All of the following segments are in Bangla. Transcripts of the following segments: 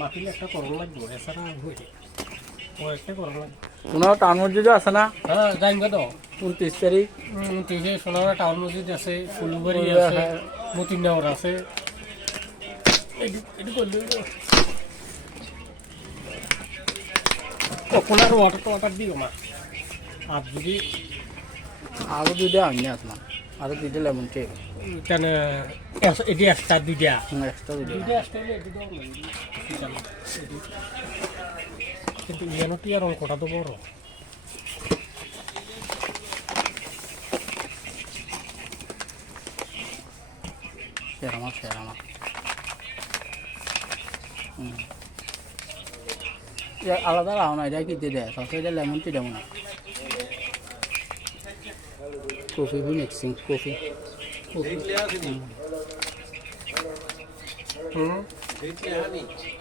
মাটিলে একটা করণ লাগবে এছাড়া হয়ে একটা করণ লাগবে। কোনো টাউন মসজিদও আছে না? হ্যাঁ যাইঙ্গা তো 29 তারিখ 29-এ সোনারা টাউন মসজিদ আছে, ফুলবাড়ি আছে, মতিনগর আছে। এটি করলে কখন আর ওয়াটার দিও না। আর যদি আরও দুইটা আনি আসলাম, আরও দুইটা লেমন কেক কেন এটি একটা দুইটা এক্সট্রা দুইটা। দুইটা একটা হলে এটি দেওয়া লাগবে। কিন্তু ইয়ানোটি আর অঙ্কটা তো বড়। সেরামা আলাদা রাও না, এটা কি দিয়ে দেয় সবসময় এটা লেমন টি দেবো না। কফি বি মিক্সিং কফি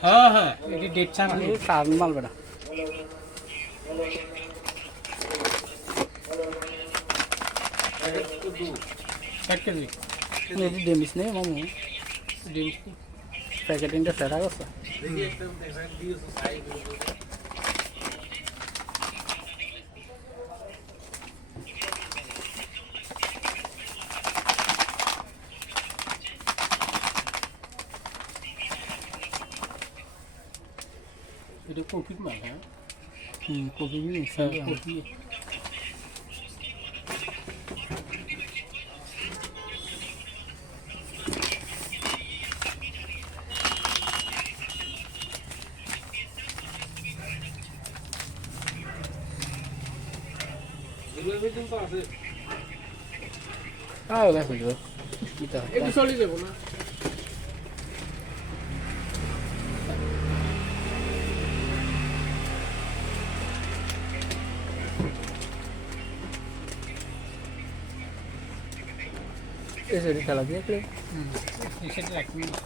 হ্যাঁ হ্যাঁ এটি ডেট ছাড়া কাজ মালবে না। এক কেজি এটি ডেমিস নেই মামু, ডিম প্যাকেটিংটা সেরা গেছে। এটা কফির মাল। হ্যাঁ কফি বি মিক্সিং কফি দেখো এটি চলে যাবো না। এসে খেলা দিয়ে সেটা রাখবি না।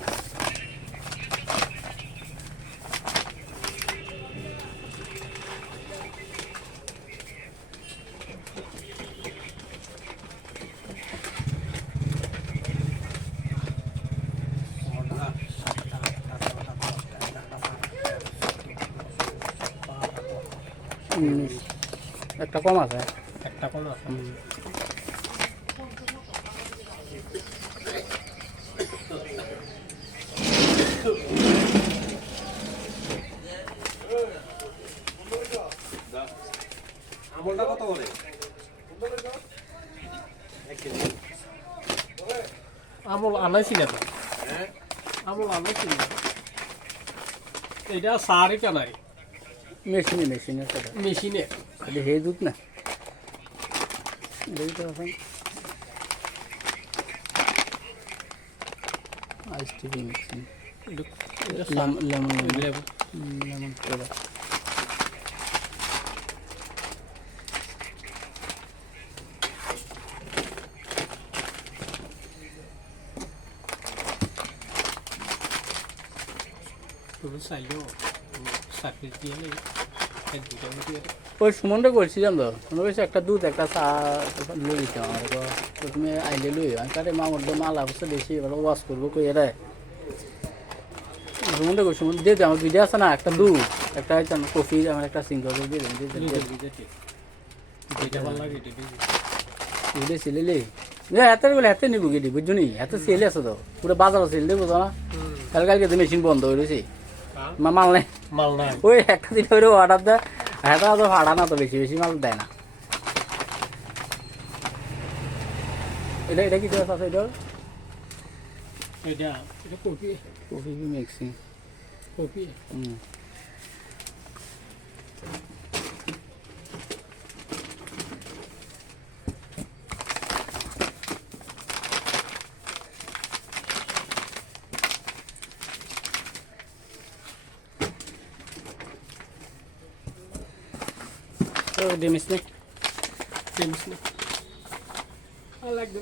একটা কম আছে। একটা কোন আছে আমলটা কত করে? আমল আনাইছি না তো। আমল আনাইছি না, এটা সারি কানাই মেশিনে সেটা মেশিনে। এটা হে দুধ না, এটাই তো এখন আইস টি মিক্সিং লেমন করে তুমি চাইলেও সার্ভিস দিয়ে নেই এক দুটো দিয়ে ওই সুমনটা করছিলাম তো, মনে করছি একটা দুধ একটা চা লই দিতাম আমার। তো তুমি আইলে লই আমি কাটে মামার দিয়ে মালা বসে বেশি এবার ওয়াশ করবো কই এরা সুমনটা করছি দিয়ে দে আমার ভিডিও আছে না, একটা দুধ একটা কফি আমার একটা সিঙ্গল দিয়ে দেন এটা ভালো লাগে এটা দিয়ে বুঝলে সিলেলি হাতে বলে হাতে নিবো গেটি বুঝছো নি, হাতে সেল আছে তো পুরো বাজার সেল দেবো না। কালকে তো মেশিন বন্ধ হয়ে রয়েছে, মাল নেই মাল নাই। ওই একটা দিন ওই অর্ডার দেয়, এটা তো ভাড়া না তো বেশি মাল দেয় না। এটা কি আছে এটা এটা এটা কফি কফি মিক্সিং কফি ডেমিস নেই I like the